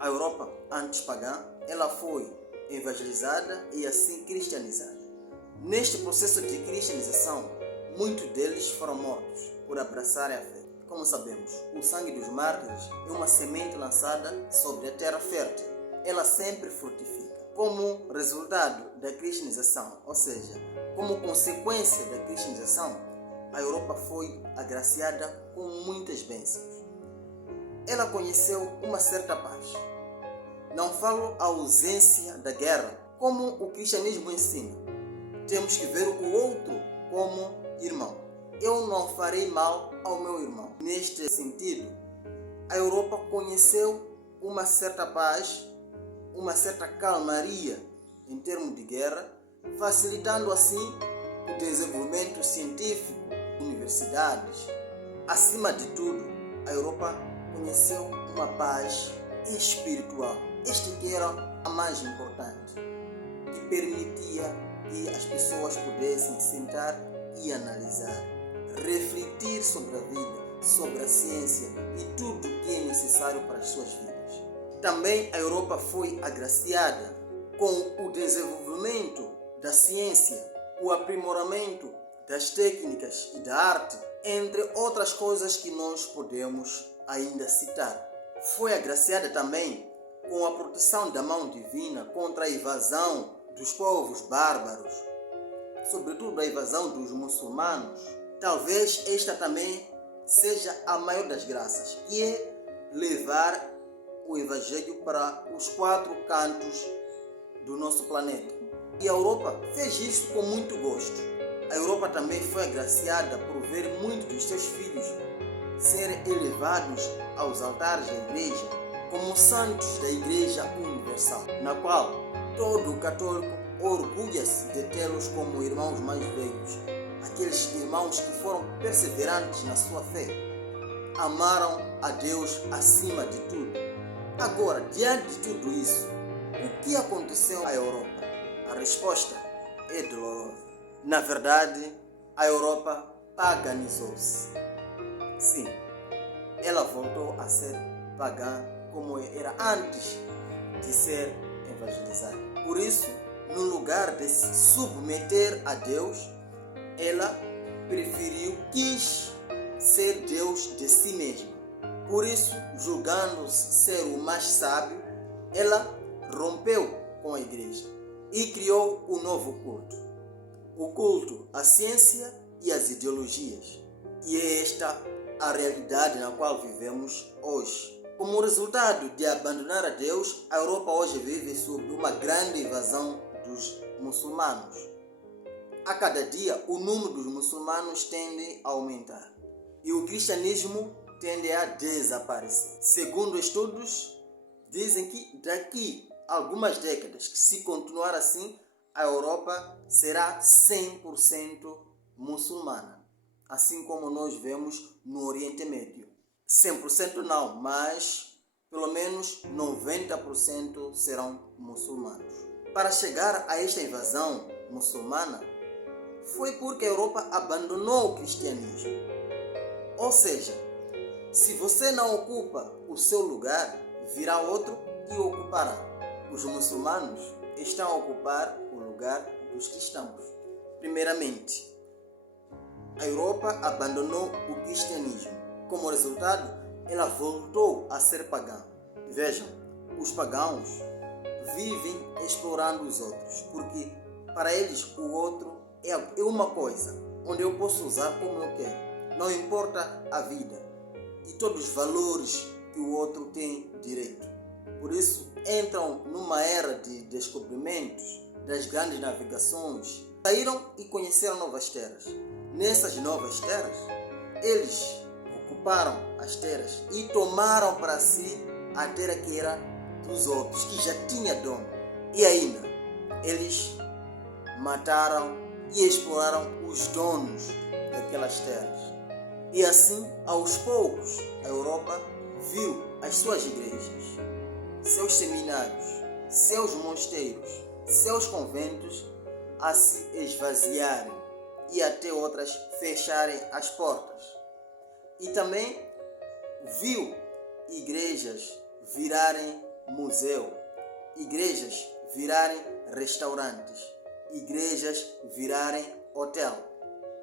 A Europa antes pagã, ela foi evangelizada e assim cristianizada. Neste processo de cristianização, muitos deles foram mortos por abraçarem a fé. Como sabemos, o sangue dos mártires é uma semente lançada sobre a terra fértil. Ela sempre frutifica. Como resultado da cristianização, ou seja, como consequência da cristianização, a Europa foi agraciada com muitas bênçãos. Ela conheceu uma certa paz. Não falo a ausência da guerra, como o cristianismo ensina. Temos que ver o outro como irmão. Eu não farei mal ao meu irmão. Neste sentido, a Europa conheceu uma certa paz, uma certa calmaria em termos de guerra, facilitando assim o desenvolvimento científico, universidades. Acima de tudo, a Europa conheceu uma paz espiritual. Este que era a mais importante, que permitia que as pessoas pudessem sentar e analisar, refletir sobre a vida, sobre a ciência e tudo o que é necessário para as suas vidas. Também a Europa foi agraciada com o desenvolvimento da ciência, o aprimoramento das técnicas e da arte, entre outras coisas que nós podemos ainda citar. Foi agraciada também com a proteção da mão divina contra a invasão dos povos bárbaros, sobretudo a invasão dos muçulmanos. Talvez esta também seja a maior das graças, que é levar o Evangelho para os 4 cantos do nosso planeta. E a Europa fez isso com muito gosto. A Europa também foi agraciada por ver muitos dos seus filhos serem elevados aos altares da Igreja como santos da Igreja Universal, na qual todo católico orgulha-se de tê-los como irmãos mais velhos, aqueles irmãos que foram perseverantes na sua fé, amaram a Deus acima de tudo. Agora, diante de tudo isso, o que aconteceu à Europa? A resposta é dolorosa. Na verdade, a Europa paganizou-se. Sim, ela voltou a ser pagã como era antes de ser evangelizada. Por isso, no lugar de se submeter a Deus, ela quis ser Deus de si mesma. Por isso, julgando-se ser o mais sábio, ela rompeu com a igreja e criou um novo culto. O culto à ciência e às ideologias. E é esta a realidade na qual vivemos hoje. Como resultado de abandonar a Deus, a Europa hoje vive sob uma grande invasão dos muçulmanos. A cada dia, o número dos muçulmanos tende a aumentar e o cristianismo tende a desaparecer. Segundo estudos, dizem que daqui a algumas décadas, que se continuar assim, a Europa será 100% muçulmana, assim como nós vemos no Oriente Médio. 100% não, mas pelo menos 90% serão muçulmanos. Para chegar a esta invasão muçulmana, foi porque a Europa abandonou o cristianismo. Ou seja, se você não ocupa o seu lugar, virá outro e o ocupará. Os muçulmanos estão a ocupar o lugar dos cristãos. Primeiramente, a Europa abandonou o cristianismo. Como resultado, ela voltou a ser pagã. Vejam, os pagãos vivem explorando os outros, porque para eles o outro é uma coisa onde eu posso usar como eu quero. Não importa a vida e todos os valores que o outro tem direito. Por isso, entram numa era de descobrimentos, das grandes navegações. Saíram e conheceram novas terras. Nessas novas terras, eles ocuparam as terras e tomaram para si a terra que era dos outros, que já tinha dono. E ainda, eles mataram e exploraram os donos daquelas terras. E assim, aos poucos, a Europa viu as suas igrejas, seus seminários, seus mosteiros, seus conventos a se esvaziarem e até outras fecharem as portas. E também viu igrejas virarem museu, igrejas virarem restaurantes, igrejas virarem hotel.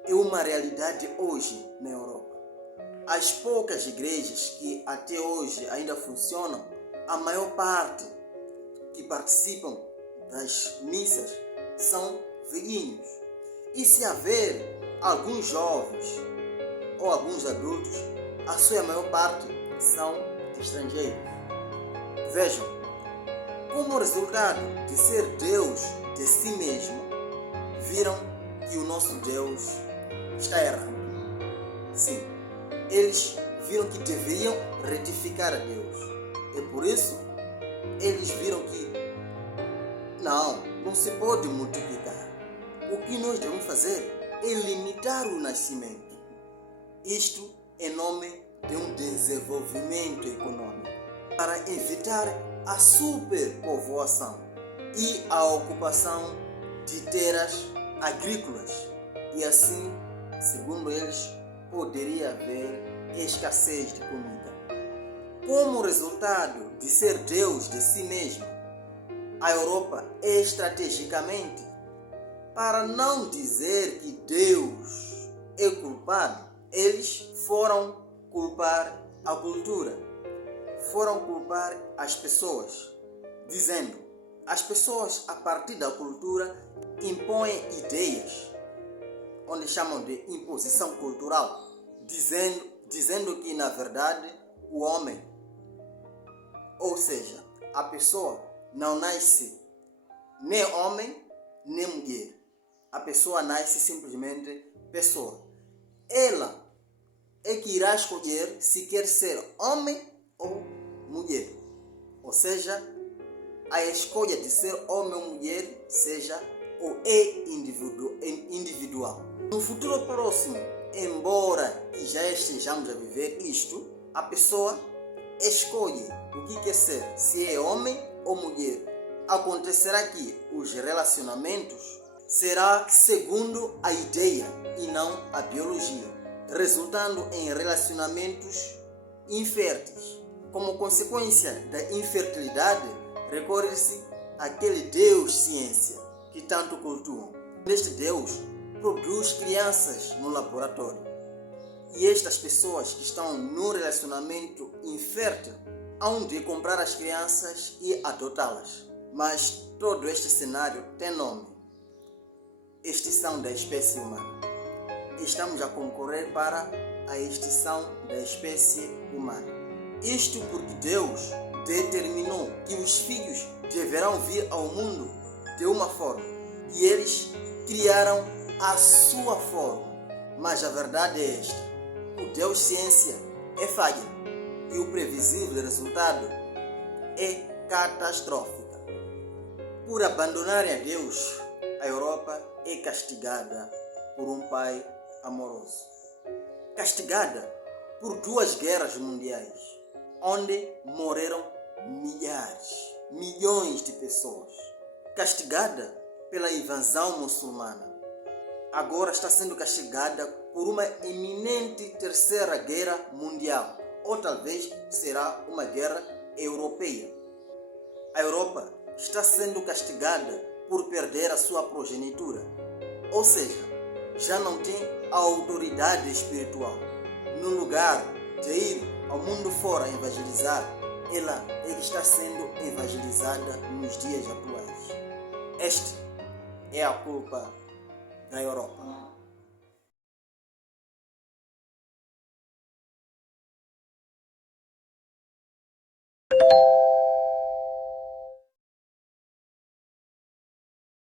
É uma realidade hoje na Europa. As poucas igrejas que até hoje ainda funcionam, a maior parte que participam das missas são velhinhos. E se haver alguns jovens ou alguns adultos, a sua maior parte são estrangeiros. Vejam, como resultado de ser Deus de si mesmo, viram que o nosso Deus está errado. Sim, eles viram que deveriam retificar a Deus. E por isso, eles viram que não se pode multiplicar. O que nós devemos fazer é limitar o nascimento. Isto em nome de um desenvolvimento econômico, para evitar a superpovoação e a ocupação de terras agrícolas. E assim, segundo eles, poderia haver escassez de comida. Como resultado de ser Deus de si mesmo, a Europa estrategicamente, para não dizer que Deus é culpado, eles foram culpar a cultura, foram culpar as pessoas, dizendo: as pessoas a partir da cultura impõem ideias, onde chamam de imposição cultural, dizendo que na verdade o homem, ou seja, a pessoa não nasce nem homem nem mulher. A pessoa nasce simplesmente pessoa. Ela é que irá escolher se quer ser homem ou mulher. Ou seja, a escolha de ser homem ou mulher seja ou é individual. No futuro próximo, embora já estejamos a viver isto, a pessoa escolhe o que quer ser, se é homem ou mulher. Acontecerá que os relacionamentos será segundo a ideia e não a biologia, resultando em relacionamentos inférteis. Como consequência da infertilidade, recorre-se àquele Deus ciência que tanto cultuam. Este Deus produz crianças no laboratório. E estas pessoas que estão no relacionamento infértil hão de comprar as crianças e adotá-las. Mas todo este cenário tem nome: extinção da espécie humana. Estamos a concorrer para a extinção da espécie humana. Isto porque Deus determinou que os filhos deverão vir ao mundo de uma forma e eles criaram a sua forma. Mas a verdade é esta: o Deus ciência é falha e o previsível resultado é catastrófico. Por abandonarem a Deus, a Europa é castigada por um pai amoroso. Castigada por 2 guerras mundiais, onde morreram milhões de pessoas. Castigada pela invasão muçulmana. Agora está sendo castigada por uma iminente 3ª guerra mundial, ou talvez será uma guerra europeia. A Europa está sendo castigada por perder a sua progenitura, ou seja, já não tem a autoridade espiritual. No lugar de ir ao mundo fora evangelizar, ela está sendo evangelizada nos dias atuais. Esta é a culpa da Europa.